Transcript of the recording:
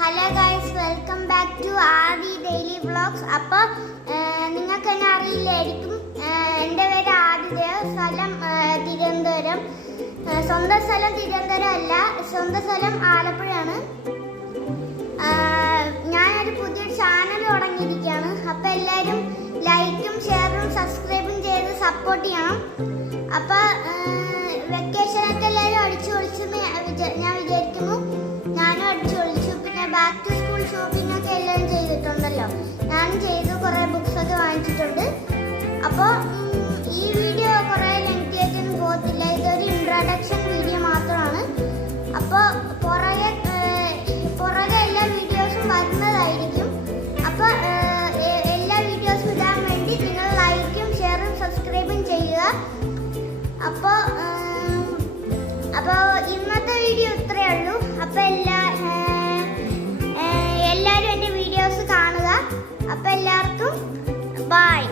Hello guys, welcome back to Aadi daily vlogs. അപ്പോൾ നിങ്ങൾക്ക് എന്നെ അറിയില്ലായിരിക്കും. എൻ്റെ പേര് ആദിദേവ്, സ്ഥലം തിരുവനന്തപുരം. സ്വന്തം സ്ഥലം തിരുവനന്തപുരം അല്ല, സ്വന്തം സ്ഥലം ആലപ്പുഴയാണ്. ഞാനൊരു പുതിയൊരു ചാനൽ തുടങ്ങിയിരിക്കുകയാണ്. അപ്പോൾ എല്ലാവരും ലൈക്കും ഷെയറും സബ്സ്ക്രൈബും ചെയ്ത് സപ്പോർട്ട് ചെയ്യണം. അപ്പോൾ വെക്കേഷനൊക്കെ എല്ലാവരും അടിച്ചു പൊളിച്ചെന്ന് ഞാൻ വിചാരിക്കുന്നു. ഞാനും അടിച്ചു പൊളിച്ചു. പിന്നെ ബാക്ക് ടു സ്കൂൾ ഷോപ്പിംഗ് ഒക്കെ എല്ലാവരും ചെയ്തിട്ടുണ്ടല്ലോ, ഞാനും ചെയ്തു. കുറേ ബുക്സൊക്കെ വാങ്ങിച്ചിട്ടുണ്ട്. അപ്പോൾ ഈ വീഡിയോ കുറേ ലെങ്തി ആയിട്ടൊന്നും പോകത്തില്ല. ഇതൊരു ഇൻട്രൊഡക്ഷൻ വീഡിയോ മാത്രമാണ്. അപ്പോൾ പുറകെ എല്ലാ വീഡിയോസും വരുന്നതായിരിക്കും. അപ്പോൾ എല്ലാ വീഡിയോസും ഇടാൻ വേണ്ടി നിങ്ങൾ ലൈക്കും ഷെയറും സബ്സ്ക്രൈബും ചെയ്യുക. അപ്പോൾ ഇന്നത്തെ വീഡിയോ ഇത്രയേ ഉള്ളൂ. അപ്പോൾ എല്ലാവരും എൻ്റെ വീഡിയോസ് കാണുക. അപ്പോൾ എല്ലാവർക്കും ബൈ.